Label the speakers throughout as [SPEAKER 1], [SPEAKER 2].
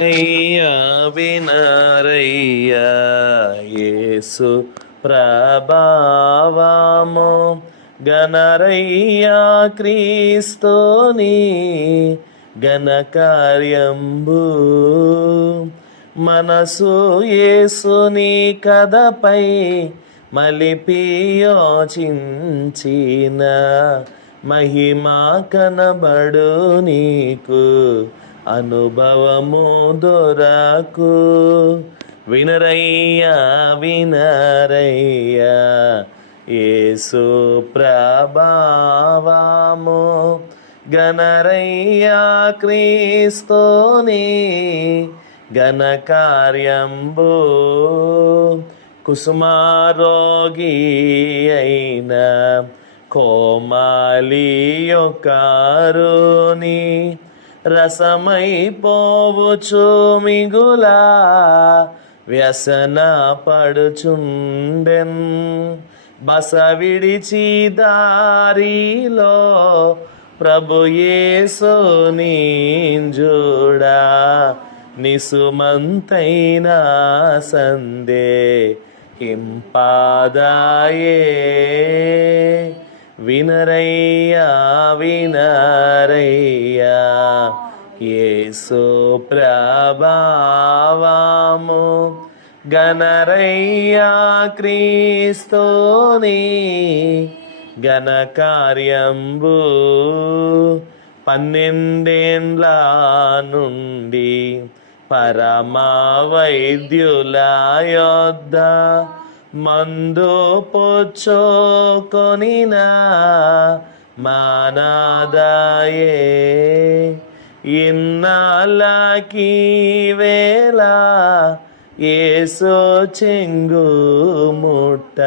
[SPEAKER 1] అయ్యా వినరయ్యా యేసు ప్రభావము. గణరయ్యా క్రీస్తుని గణకార్యంబు మనసు యేసుని కథపై మలిపి యోచించిన మహిమా కనబడు నీకు. అనుభవము దొరకు వినరయ్యా వినరయ్యా యేసు ప్రభావము. గణరయ్యా క్రీస్తోని ఘనకార్యంబు. కుసుమారోగి అయిన కోమాలి యొక్కరుని రసమైపోవచ్చు మిగులా వ్యసన పడుచుండెన్. బస విడిచి దారిలో ప్రభు యేసుని చూడా నిసుమంతైన సందే హింపాదాయే వినరయ్యా వినరయ్యా ఏసు ప్రభావము. గణరయ్యా క్రీస్తుని గణకార్యంబు పన్నెండేండ్ల నుండి పరమా వైద్యుల యొద్ద మందు పొచ్చోకొనిన మానాదాయే. ఇన్నాళ్ళకి వేళ ఏసో చెంగు ముట్ట.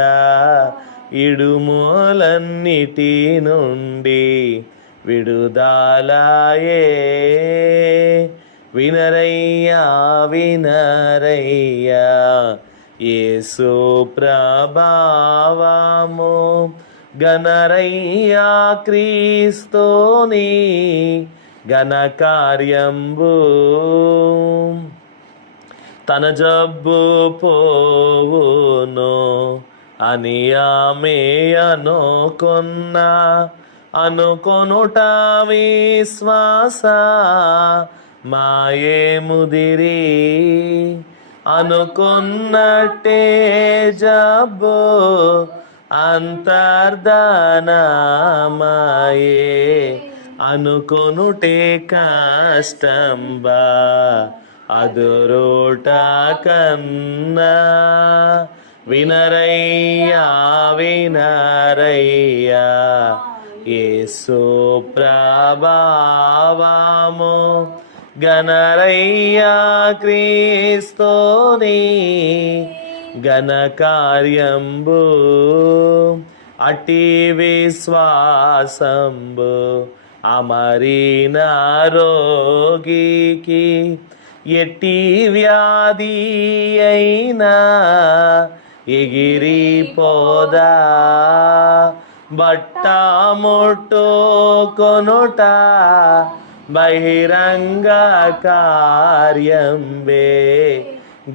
[SPEAKER 1] ఇడుమూలన్నిటి నుండి విడుదలాయే. వినరయ్యా వినరయ్యా యేసు ప్రభావము గణరయ్యా క్రీస్తోని ఘనకార్యంబు. తన జబ్బు పోవును అని ఆమె అనుకున్న అనుకొనుట విశ్వాస మాయే ముదిరి. అనుకున్నట్టే జబ్బు అంతర్ధనమాయే. అనుకొనుటే కష్టంబా అదురోట కన్నా. వినరయ్యా వినరయ్యా యేసు ప్రభావామో. గణరయ్యా క్రీస్తోని గణకార్యంబు అటి విశ్వాసంబు అమరిన రోగికి ఎట్టి వ్యాధి అయినా ఎగిరిపోదా? బట్ట ముట్టు బహిరంగ బహిరంగ కార్యంబే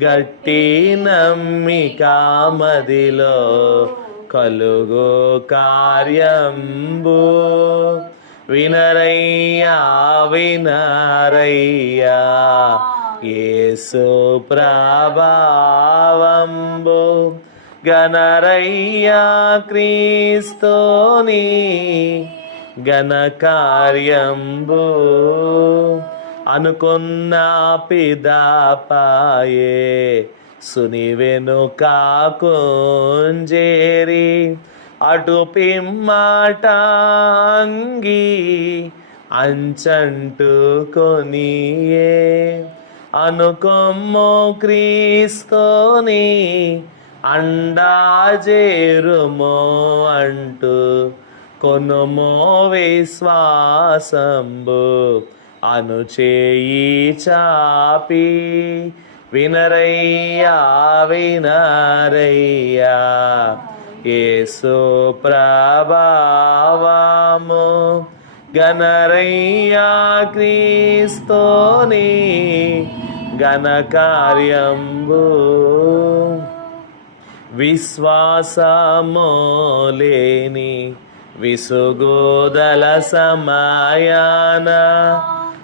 [SPEAKER 1] గట్టి నమ్మి కామదిలో కలుగు కార్యంబు. వినరయ్యా వినరయ్యా ఏసు ప్రభావంబు. గణరయ్యా క్రీస్తుని ఘనకార్యంబు అనుకున్న పిదాపాయే సుని వెనుక కొంజేరి అటు పిమ్మాట అంచంటు కొనియే. అనుకొమ్మో అండా అండాజేరుమో అంటూ కొనుమో విశ్వాసంబు అనుచేయి చాపి. వినరయ్యా వినరయ్యా. యేసు ప్రభావము. గణరయ్యా క్రీస్తోని గణకార్యంబు విశ్వాసమో లేని విసుగోదల సమాయాన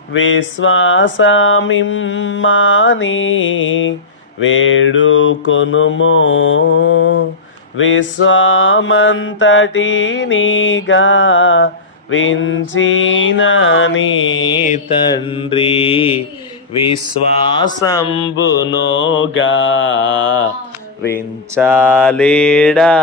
[SPEAKER 1] విశ్వాసమిమ్మాని వేడుకొనుమో. విశ్వామంతటి నీగా వించిన నీ తండ్రి. విశ్వాసంబునోగా వించాలేడా?